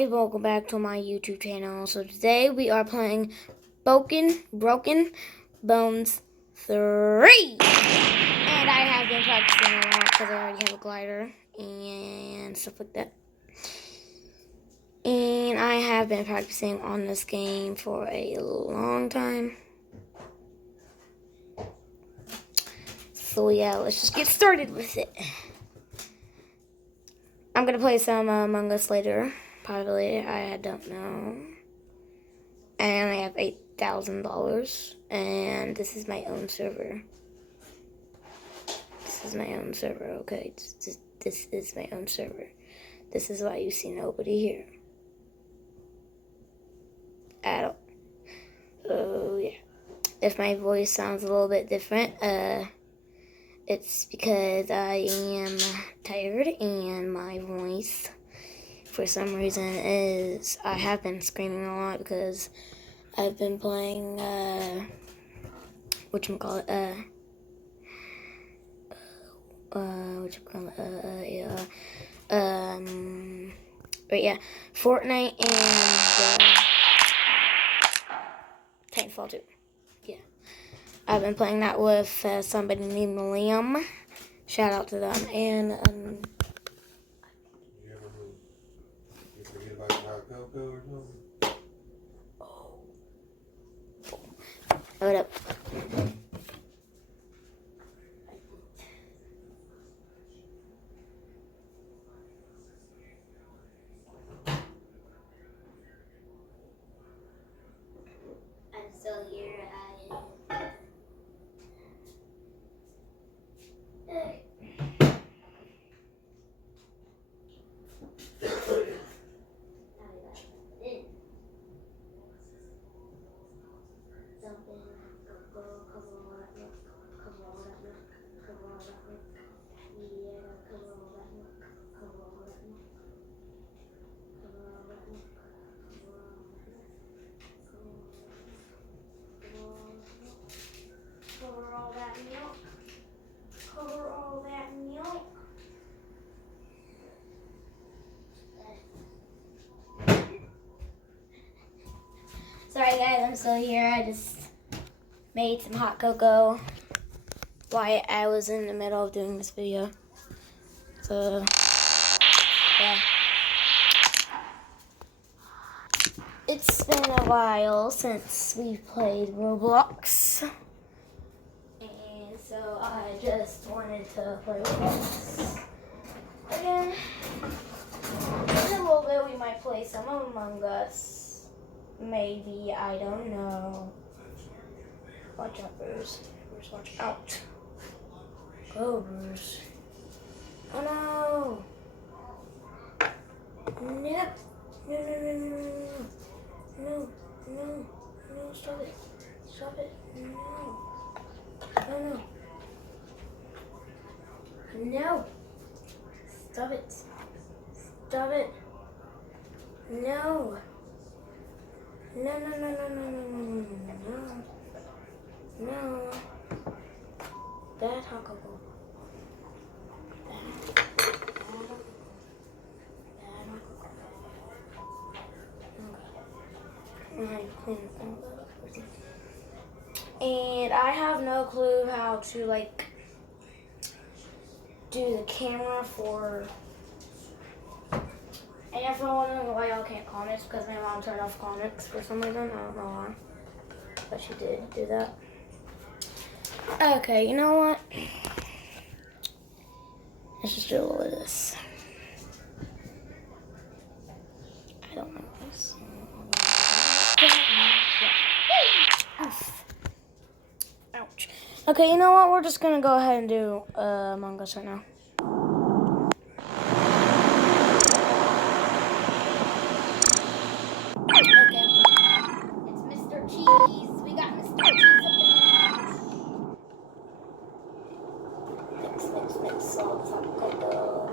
guys, welcome back to my YouTube channel. So today we are playing Broken Bones 3. And I have been practicing a lot because I already have a glider and stuff like that. And I have been practicing on this game for a long time. So yeah, let's just get started with it. I'm going to play some Among Us later. Probably, I don't know. And I have $8,000. And this is my own server. This is my own server, okay? This is my own server. This is why you see nobody here. At all. Oh, yeah. If my voice sounds a little bit different, it's because I am tired and my voice, for some reason, is I have been screaming a lot because I've been playing, Fortnite and, Titanfall 2. Yeah. I've been playing that with somebody named Liam. Shout out to them. And, You forget about your hot cocoa or something? hold up. I'm still here. Cover all that milk. Cover all that milk. Sorry guys, I'm still here. I just made some hot cocoa while I was in the middle of doing this video. So, yeah. It's been a while since we played Roblox. And so I just wanted to play Roblox again. In a little bit we might play some Among Us. Maybe, I don't know. Watch out, Bruce. Bruce, watch out. Go, Bruce. Oh no! No! No, no, no, no, no. No, no, no, stop it. Stop it. No. No, no. No. Stop it. Stop it. No. No, no, no, no, no, no, no, no. No. Bad hot cocoa. And I have no clue how to like do the camera for. And if you're wondering why y'all can't comment, because my mom turned off comics for some reason. I don't know why, but she did do that. Okay, you know what? Let's just do a little of this. I don't know this. Ouch. Okay, you know what? We're just gonna go ahead and do Among Us right now. Okay. It's Mr. Cheese. We got Mr. Cheese up in the mix, salt, cocoa.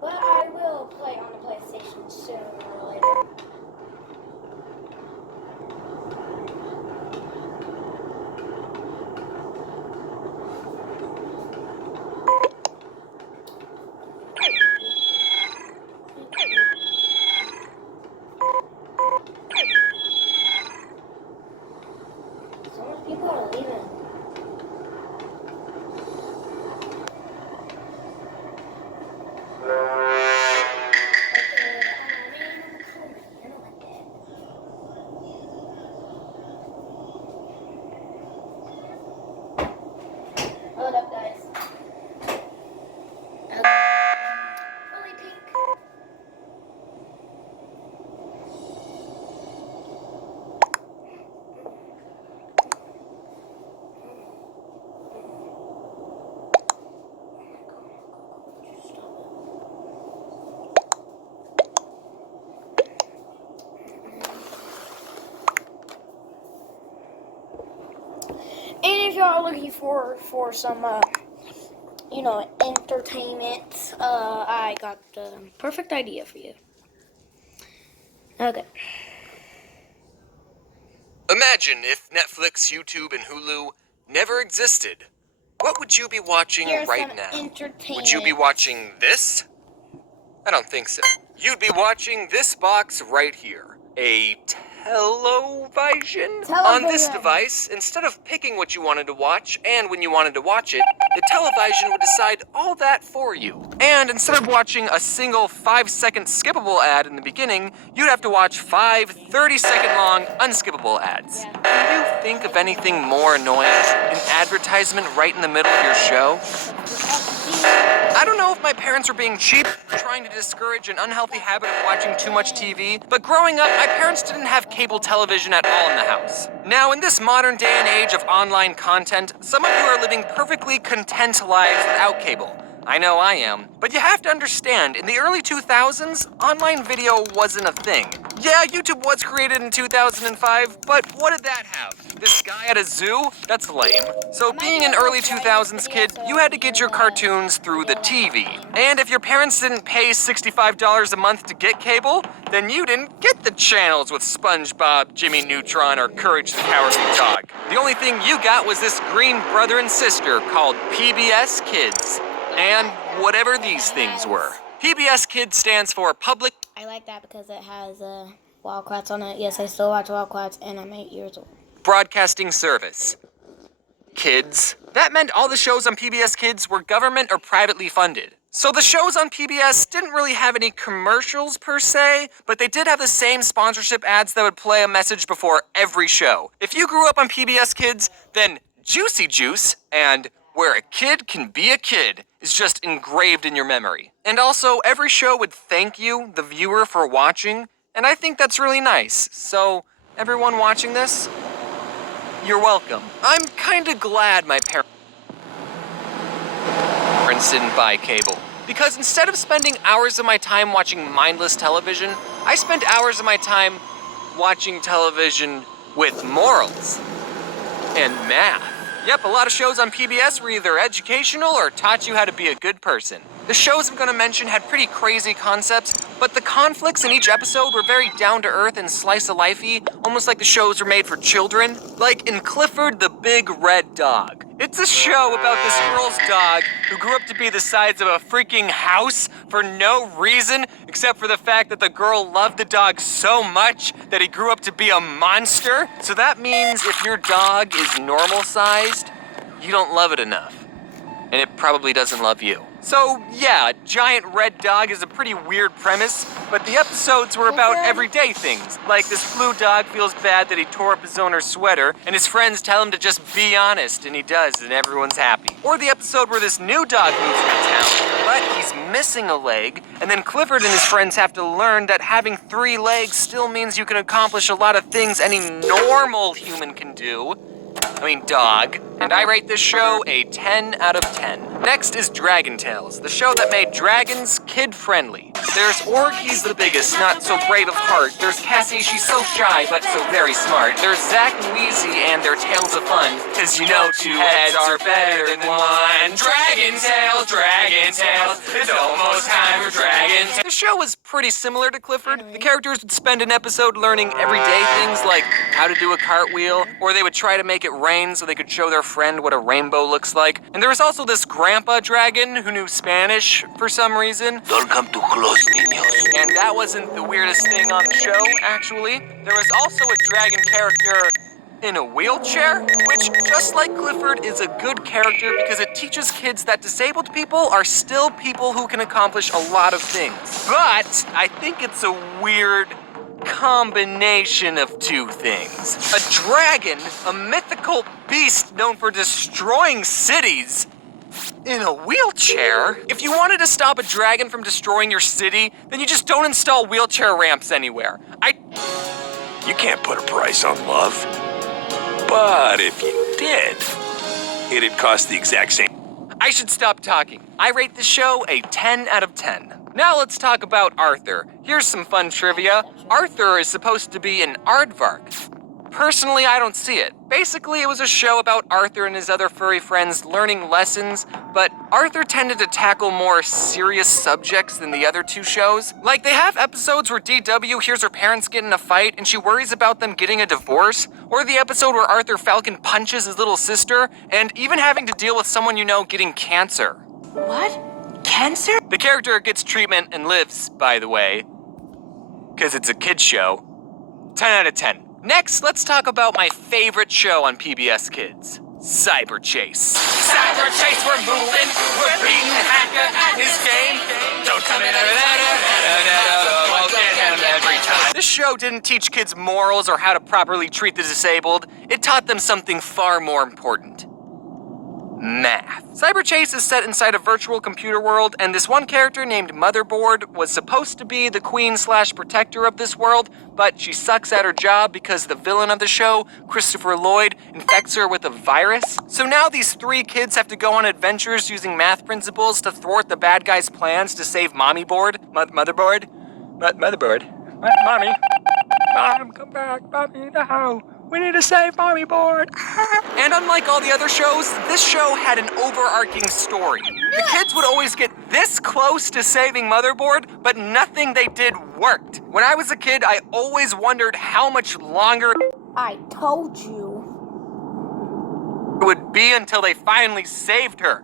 But I will play on the PlayStation sooner or later. looking for some, entertainment, I got the perfect idea for you. Okay. Imagine if Netflix, YouTube, and Hulu never existed. What would you be watching Here's right some now? entertainment. Would you be watching this? I don't think so. You'd be watching this box right here. A television? On this device, instead of picking what you wanted to watch and when you wanted to watch it, the television would decide all that for you. And instead of watching a single 5-second skippable ad in the beginning, you'd have to watch 5 30-second long unskippable ads. Yeah. Can you think of anything more annoying? An advertisement right in the middle of your show? I don't know if my parents were being cheap, trying to discourage an unhealthy habit of watching too much TV, but growing up, my parents didn't have cable television at all in the house. Now, in this modern day and age of online content, some of you are living perfectly content lives without cable. I know I am. But you have to understand, in the early 2000s, online video wasn't a thing. Yeah, YouTube was created in 2005, but what did that have? This guy at a zoo? That's lame. So being an early 2000s kid, you had to get your cartoons through the TV. And if your parents didn't pay $65 a month to get cable, then you didn't get the channels with SpongeBob, Jimmy Neutron, or Courage the Cowardly Dog. The only thing you got was this green brother and sister called PBS Kids. And whatever these things were. PBS Kids stands for Public... I like that because it has Wildcats on it. Yes, I still watch Wildcats, and I'm 8 years old. Broadcasting Service. Kids. That meant all the shows on PBS Kids were government or privately funded. So the shows on PBS didn't really have any commercials per se, but they did have the same sponsorship ads that would play a message before every show. If you grew up on PBS Kids, then Juicy Juice and Where a Kid Can Be a Kid is just engraved in your memory. And also, every show would thank you, the viewer, for watching, and I think that's really nice. So, everyone watching this, you're welcome. I'm kinda glad my parents didn't buy cable. Because instead of spending hours of my time watching mindless television, I spent hours of my time watching television with morals and math. Yep, a lot of shows on PBS were either educational or taught you how to be a good person. The shows I'm gonna mention had pretty crazy concepts, but the conflicts in each episode were very down-to-earth and slice-of-life-y, almost like the shows were made for children. Like in Clifford the Big Red Dog. It's a show about this girl's dog who grew up to be the size of a freaking house for no reason except for the fact that the girl loved the dog so much that he grew up to be a monster. So that means if your dog is normal-sized, you don't love it enough. And it probably doesn't love you. So, yeah, a giant red dog is a pretty weird premise, but the episodes were about everyday things. Like this blue dog feels bad that he tore up his owner's sweater, and his friends tell him to just be honest, and he does, and everyone's happy. Or the episode where this new dog moves into town, but he's missing a leg, and then Clifford and his friends have to learn that having 3 legs still means you can accomplish a lot of things any normal human can do. Dog. And I rate this show a 10 out of 10. Next is Dragon Tales, the show that made dragons kid-friendly. There's Org, he's the biggest, not so brave of heart. There's Cassie, she's so shy, but so very smart. There's Zack and Wheezy and their Tales of Fun, cause you know 2 heads are better than 1. Dragon Tales, it's almost time for Dragon Tales. The show was pretty similar to Clifford. The characters would spend an episode learning everyday things like how to do a cartwheel, or they would try to make it rain so they could show their friend what a rainbow looks like. And there was also this grandpa dragon who knew Spanish for some reason. Don't come too close, niños. And that wasn't the weirdest thing on the show, actually. There was also a dragon character in a wheelchair, which, just like Clifford, is a good character because it teaches kids that disabled people are still people who can accomplish a lot of things. But I think it's a weird combination of 2 things. A dragon, a mythical beast known for destroying cities, in a wheelchair? If you wanted to stop a dragon from destroying your city, then you just don't install wheelchair ramps anywhere. You can't put a price on love. But if you did, it'd cost the exact same. I should stop talking. I rate the show a 10 out of 10. Now let's talk about Arthur. Here's some fun trivia. Arthur is supposed to be an aardvark. Personally, I don't see it. Basically, it was a show about Arthur and his other furry friends learning lessons, but Arthur tended to tackle more serious subjects than the other two shows. Like, they have episodes where DW hears her parents get in a fight and she worries about them getting a divorce, or the episode where Arthur Falcon punches his little sister, and even having to deal with someone you know getting cancer. What? Cancer? The character gets treatment and lives, by the way, because it's a kid's show. 10 out of 10. Next, let's talk about my favorite show on PBS Kids, Cyber Chase. Cyber Chase, we're moving, we're beating Hacker at his game. Don't come in we'll get him every time. This show didn't teach kids morals or how to properly treat the disabled. It taught them something far more important. Math. Cyber Chase is set inside a virtual computer world, and this one character named Motherboard was supposed to be the queen/protector of this world, but she sucks at her job because the villain of the show, Christopher Lloyd, infects her with a virus. So now these three kids have to go on adventures using math principles to thwart the bad guy's plans to save Mommyboard. Motherboard? Motherboard? Mommy? Mom, come back. Mommy, no. We need to save Mommyboard. And unlike all the other shows, this show had an overarching story. The kids would always get this close to saving Motherboard, but nothing they did worked. When I was a kid, I always wondered how much longer I told you. it would be until they finally saved her.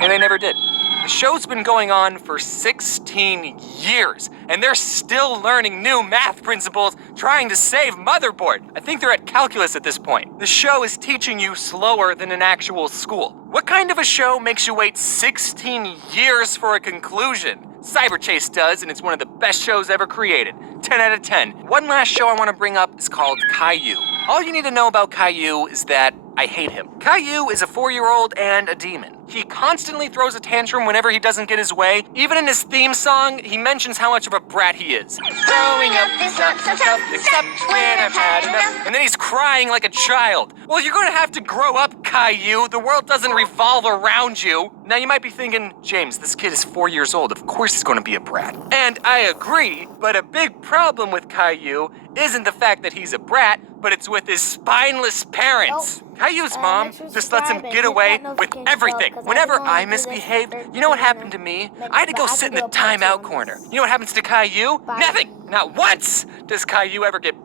And they never did. The show's been going on for 16 years, and they're still learning new math principles trying to save Motherboard. I think they're at calculus at this point. The show is teaching you slower than an actual school. What kind of a show makes you wait 16 years for a conclusion? Cyber Chase does, and it's one of the best shows ever created. 10 out of 10. One last show I want to bring up is called Caillou. All you need to know about Caillou is that I hate him. Caillou is a 4-year-old and a demon. He constantly throws a tantrum whenever he doesn't get his way. Even in his theme song, he mentions how much of a brat he is. Growing up is not so tough, except when I've had enough. And then he's crying like a child. Well, you're gonna have to grow up, Caillou. The world doesn't revolve around you. Now you might be thinking, James, this kid is 4 years old. Of course he's gonna be a brat. And I agree, but a big problem with Caillou isn't the fact that he's a brat, but it's with his spineless parents. Caillou's mom just lets him get away with everything. Whenever I misbehaved, you know what happened to me? I had to go sit in the timeout corner. You know what happens to Caillou? Nothing. Not once does Caillou ever get